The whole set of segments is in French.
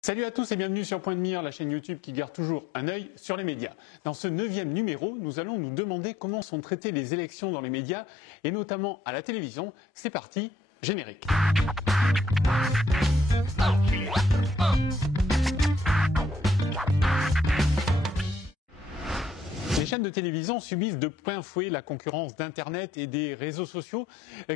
Salut à tous et bienvenue sur Point de Mire, la chaîne YouTube qui garde toujours un œil sur les médias. Dans ce 9e numéro, nous allons nous demander comment sont traitées les élections dans les médias et notamment à la télévision. C'est parti, générique. Les chaînes de télévision subissent de plein fouet la concurrence d'Internet et des réseaux sociaux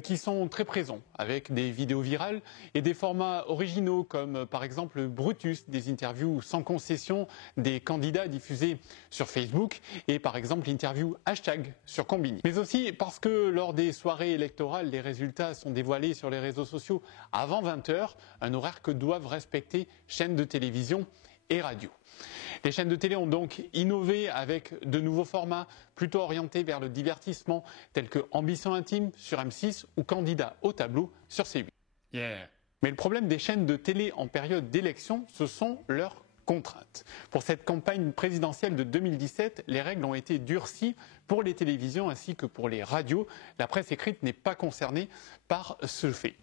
qui sont très présents, avec des vidéos virales et des formats originaux comme par exemple Brutus, des interviews sans concession des candidats diffusés sur Facebook et par exemple l'interview hashtag sur Combini. Mais aussi parce que lors des soirées électorales, les résultats sont dévoilés sur les réseaux sociaux avant 20 h, un horaire que doivent respecter chaînes de télévision et radio. Les chaînes de télé ont donc innové avec de nouveaux formats plutôt orientés vers le divertissement, tels que Ambition intime sur M6 ou Candidat au tableau sur C8. Yeah. Mais le problème des chaînes de télé en période d'élection, ce sont leurs contraintes. Pour cette campagne présidentielle de 2017, les règles ont été durcies pour les télévisions ainsi que pour les radios. La presse écrite n'est pas concernée par ce fait.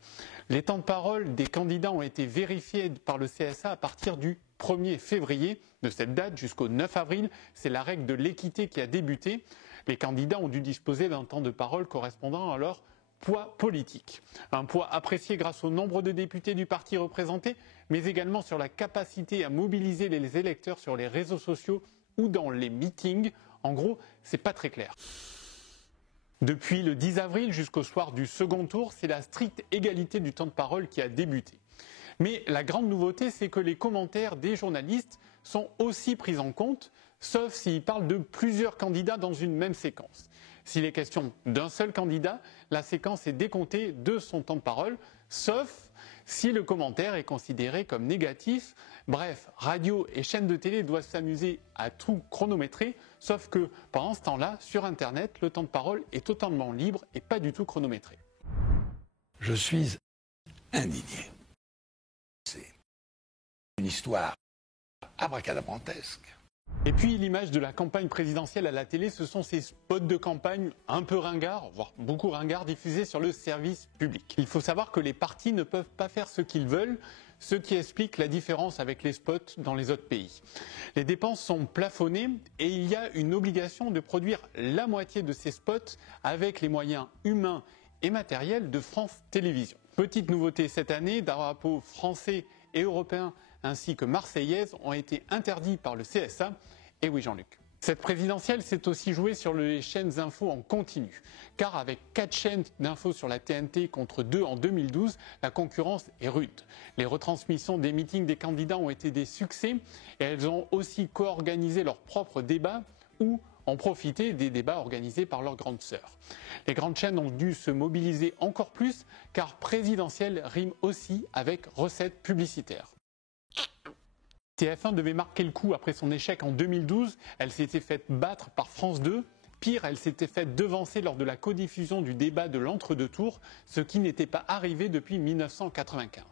Les temps de parole des candidats ont été vérifiés par le CSA à partir du 1er février. De cette date jusqu'au 9 avril, c'est la règle de l'équité qui a débuté. Les candidats ont dû disposer d'un temps de parole correspondant à leur poids politique. Un poids apprécié grâce au nombre de députés du parti représenté, mais également sur la capacité à mobiliser les électeurs sur les réseaux sociaux ou dans les meetings. En gros, c'est pas très clair. Depuis le 10 avril jusqu'au soir du second tour, c'est la stricte égalité du temps de parole qui a débuté. Mais la grande nouveauté, c'est que les commentaires des journalistes sont aussi pris en compte, sauf s'ils parlent de plusieurs candidats dans une même séquence. S'il est question d'un seul candidat, la séquence est décomptée de son temps de parole, sauf si le commentaire est considéré comme négatif. Bref, radio et chaînes de télé doivent s'amuser à tout chronométrer, sauf que pendant ce temps-là, sur Internet, le temps de parole est totalement libre et pas du tout chronométré. Je suis indigné. C'est une histoire abracadabrantesque. Et puis l'image de la campagne présidentielle à la télé, ce sont ces spots de campagne un peu ringards, voire beaucoup ringards, diffusés sur le service public. Il faut savoir que les partis ne peuvent pas faire ce qu'ils veulent, ce qui explique la différence avec les spots dans les autres pays. Les dépenses sont plafonnées et il y a une obligation de produire la moitié de ces spots avec les moyens humains et matériels de France Télévisions. Petite nouveauté cette année, drapeaux français et européens ainsi que marseillaise ont été interdits par le CSA. Et oui Jean-Luc. Cette présidentielle s'est aussi jouée sur les chaînes info en continu. Car avec 4 chaînes d'infos sur la TNT contre 2 en 2012, la concurrence est rude. Les retransmissions des meetings des candidats ont été des succès et elles ont aussi co-organisé leurs propres débats ou ont profité des débats organisés par leurs grandes sœurs. Les grandes chaînes ont dû se mobiliser encore plus car présidentielle rime aussi avec recettes publicitaires. TF1 devait marquer le coup après son échec en 2012, elle s'était faite battre par France 2. Pire, elle s'était faite devancer lors de la codiffusion du débat de l'entre-deux tours, ce qui n'était pas arrivé depuis 1995.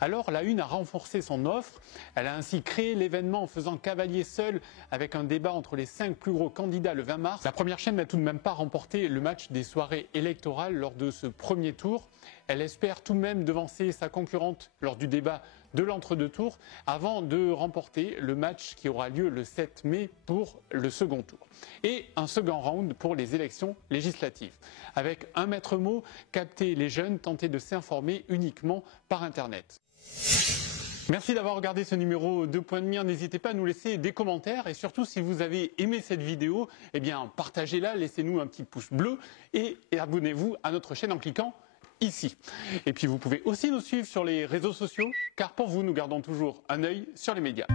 Alors la Une a renforcé son offre, elle a ainsi créé l'événement en faisant cavalier seul avec un débat entre les 5 plus gros candidats le 20 mars. La première chaîne n'a tout de même pas remporté le match des soirées électorales lors de ce premier tour. Elle espère tout de même devancer sa concurrente lors du débat de l'entre-deux tours avant de remporter le match qui aura lieu le 7 mai pour le second tour. Et un second round pour les élections législatives. Avec un maître mot, capter les jeunes, tenter de s'informer uniquement par Internet. Merci d'avoir regardé ce numéro de Point de Mire. N'hésitez pas à nous laisser des commentaires et surtout si vous avez aimé cette vidéo, eh bien partagez-la, laissez-nous un petit pouce bleu et abonnez-vous à notre chaîne en cliquant ici. Et puis vous pouvez aussi nous suivre sur les réseaux sociaux car pour vous, nous gardons toujours un œil sur les médias.